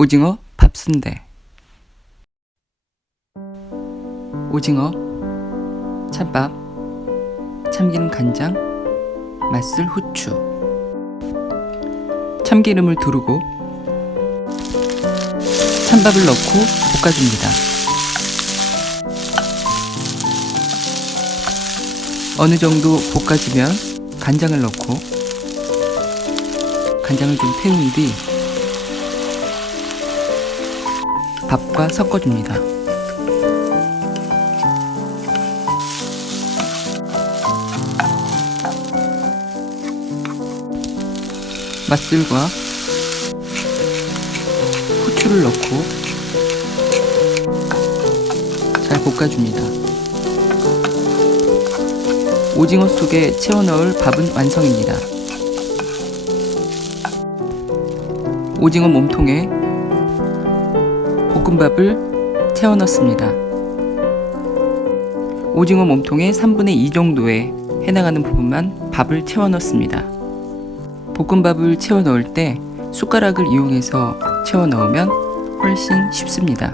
오징어 밥순대. 오징어, 찬밥, 참기름, 간장, 맛술, 후추. 참기름을 두르고 찬밥을 넣고 볶아줍니다. 어느 정도 볶아지면 간장을 넣고 간장을 좀 태운 뒤 밥과 섞어줍니다. 맛술과 후추를 넣고 잘 볶아줍니다. 오징어 속에 채워 넣을 밥은 완성입니다. 오징어 몸통에 볶음밥을 채워 넣습니다. 오징어 몸통의 3분의 2 정도에 해당하는 부분만 밥을 채워 넣습니다. 볶음밥을 채워 넣을 때 숟가락을 이용해서 채워 넣으면 훨씬 쉽습니다.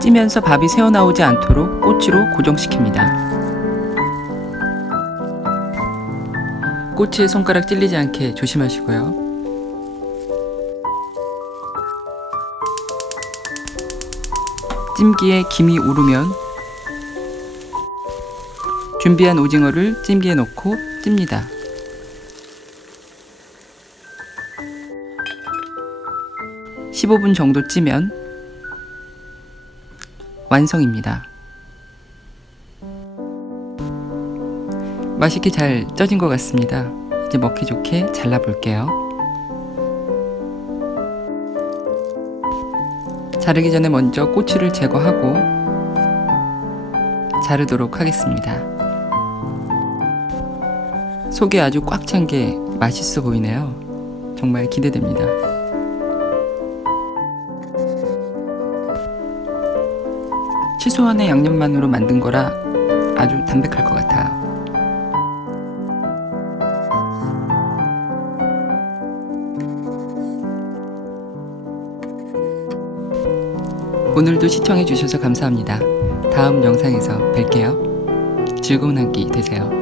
찌면서 밥이 새어나오지 않도록 꼬치로 고정시킵니다. 꼬치에 손가락 찔리지 않게 조심하시고요. 찜기에 김이 우르면 준비한 오징어를 찜기에 넣고 찝니다. (15분) 정도 찌면 완성입니다. 맛있게 잘 쪄진 것 같습니다. 이제 먹기 좋게 잘라볼게요. 자르기 전에 먼저 꼬치를 제거하고 자르도록 하겠습니다. 속이 아주 꽉 찬 게 맛있어 보이네요. 정말 기대됩니다. 최소한의 양념만으로 만든 거라 아주 담백할 것 같아요. 오늘도 시청해 주셔서 감사합니다. 다음 영상에서 뵐게요. 즐거운 한 끼 되세요.